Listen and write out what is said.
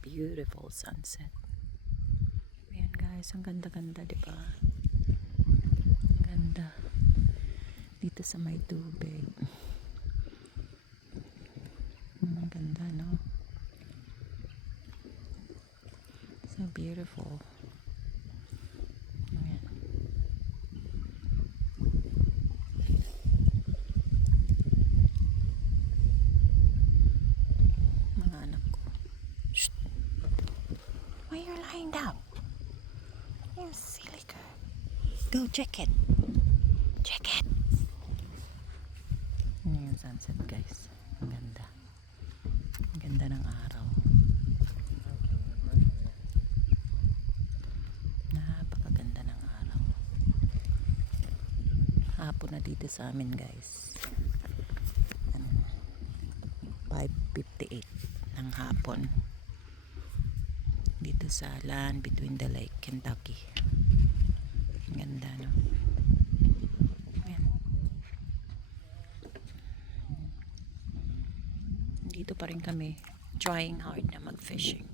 beautiful sunset. Ayan guys, ang ganda-ganda, di ba? Ang ganda. Dito sa may tubig. Ang ganda, no? So beautiful. Ayan. Mga anak ko. Shh! Why you're lying down? You silly girl. Go check it. Check it. Ano yung sunset guys? Ang ganda. Ang ganda ng araw. Napakaganda ng araw. Hapon na dito sa amin guys. 5:58 ng hapon. Dito sa land between the lake, Kentucky. Ang ganda, no? Ayan. Dito pa rin kami trying hard na mag-fishing.